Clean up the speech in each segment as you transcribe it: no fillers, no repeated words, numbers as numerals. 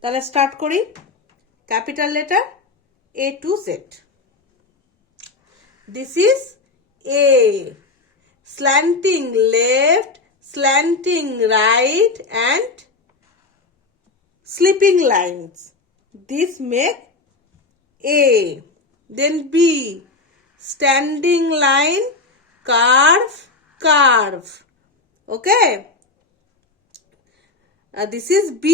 তাহলে স্টার্ট করি। Capital letter A to Z. This is A. Slanting left, slanting right and slipping lines. This make A. Then B. Standing line, curve, curve. Okay. This is B.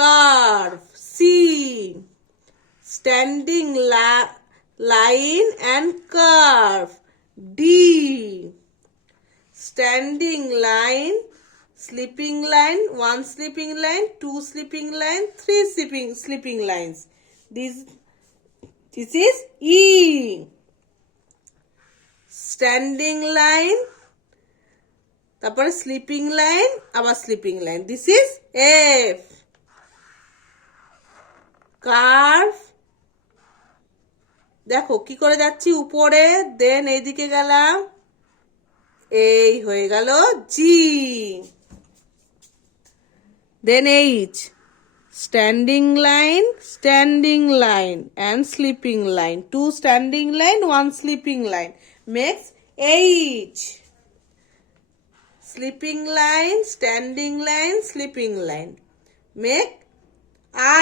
Curve. C. Standing line and curve. D. Standing line, slipping line, one slipping line, two slipping line, three slipping lines. This is E. Standing line, তারপরে sleeping line, আবার sleeping line. This is F. Curve, দেখো কি করে যাচ্ছি উপরে, দেন এইদিকে গেলাম, এই হয়ে গেল G. Then H, standing line and sleeping line, two standing line, one sleeping line, makes H. Slipping line, standing line, slipping line. Make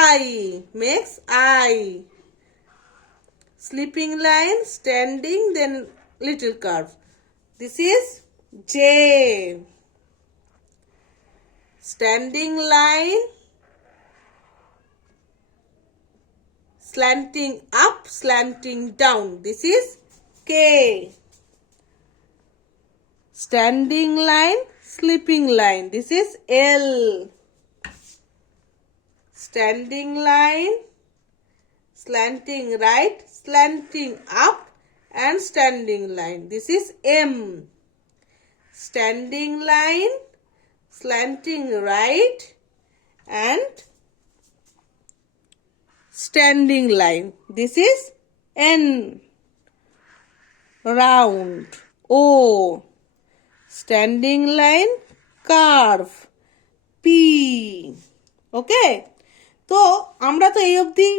I, makes I. Slipping line, standing, then little curve. This is J. Standing line, slanting up, slanting down. This is K. Standing line, slipping line. This is L. Standing line, slanting right, slanting up and standing line. This is M. Standing line, slanting right and standing line. This is N. Round. O. Standing line, curve, P. ওকে, তো আমরা তো এই অবধি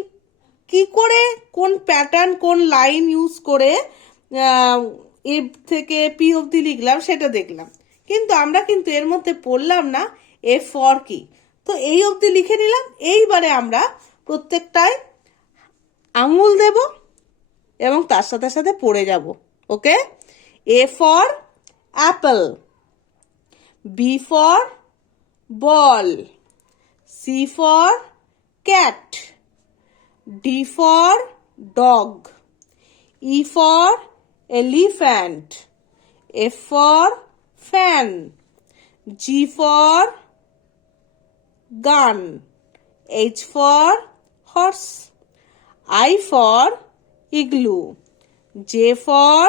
কি করে কোন pattern কোন line use করে এ থেকে পি অবধি লিখলাম সেটা দেখলাম, কিন্তু আমরা কিন্তু এর মধ্যে পড়লাম না এ ফর কি। তো এই অবধি লিখে নিলাম, এইবারে আমরা প্রত্যেকটায় আঙুল দেব এবং তার সাথে সাথে পড়ে যাব। Okay, A for apple, B for ball, C for cat, D for dog, E for elephant, F for fan, G for gun, H for horse, I for igloo, J for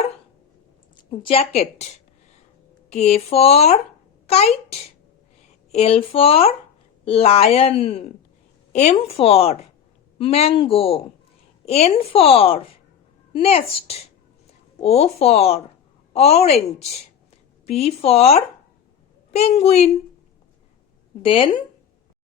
jacket, K for kite, L for lion, M for mango, N for nest, O for orange, P for penguin. Then